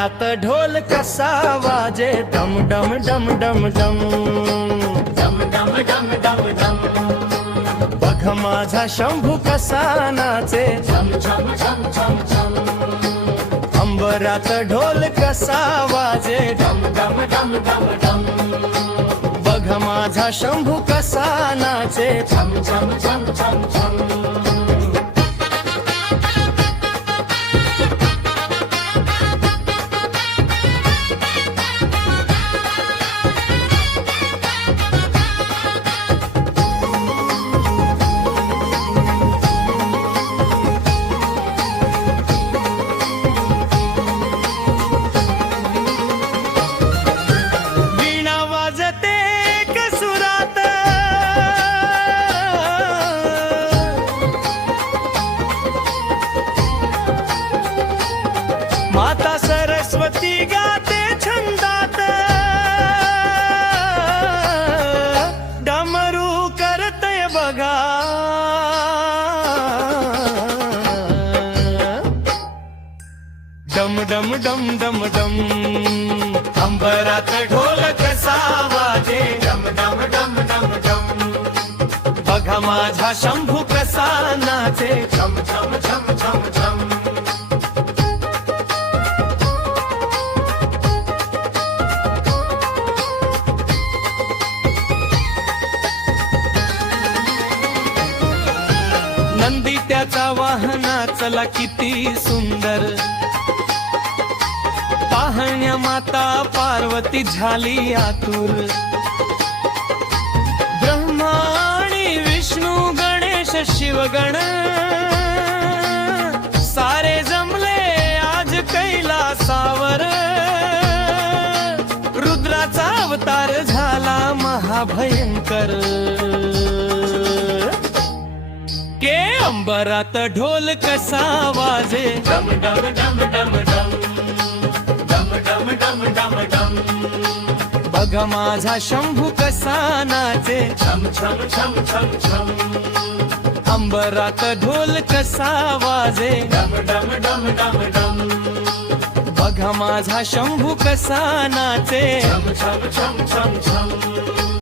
अंबरात ढोल कसा वाजे डम डम डम डम डम डम डम डम डम डम बघ माझा शंभू कसा नाचे झम झम झम झम झम अंबरात ढोल कसा वाजे डम डम डम डम डम बघ माझा शंभू कसा नाचे झम झम झम झम झम वीणा वाजते कसुरात माता सरस्वती गाते छंदात डमरू करतय बघा डम डम डम डम डम अंबरात ढोल कसा वाजे डम डम डम डम डम बघा माझा शंभू कसा नाचे झम झम झम झम झम नंदी त्याचा वाहना चला किती सुंदर पाहण्या माता पार्वती झाली आतुर ब्रह्मा आणि विष्णू गणेश शिवगण सारे जमले आज कैलासावर रुद्राचा अवतार झाला महाभयंकर के अंबरात ढोल कसा वाजे डम डम डम डम डम डम डम डम डम डम बघ माझा शंभू कसा नाचे झम झम झम झम झम अंबरात ढोल कसा वाजे डम डम डम डम डम बघ माझा शंभू कसा नाचे झम झम झम झम झम